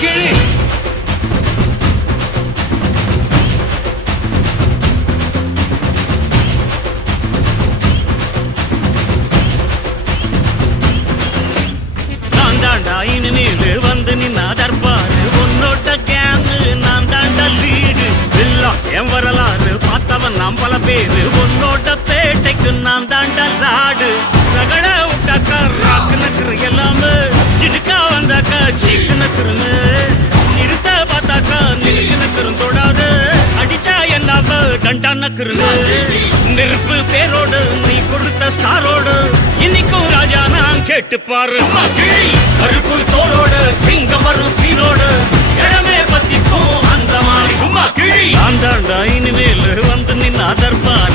கிழி நான் தாண்டா இனிமேலு வந்து நின்னா தர்பாரு உன்னோட கேங்கு நான் தாண்டா லீடு எல்லாம் என் வரலாறு பார்த்தவன் நாம் பல பேரு உன்னோட பேட்டைக்கு நான் தாண்டா லாடு ரகட விட்டாக்கா ராக்கு நக்குற எல்லாமே சிடுக்கா வந்தாக்கா சீக்கு நக்குருன்னு நிறுத்த பார்த்தாக்கா நிறுக்கு நக்குரும் தொடாது அடிச்சா என்னாவ டண்டா நக்குருன்னு நெருப்பு பேரோடு நீ கொடுத்த ஸ்டாரோடு இன்னைக்கும் ராஜா நான் கேட்டு பாரு கருப்புள் தோளோடு சிங்கம் வரும் சீரோடு இடமே பத்திக்கும் அந்த மாதிரி சும்மா கிழி அந்த இனிமேல் வந்து நின்னா தர்பார்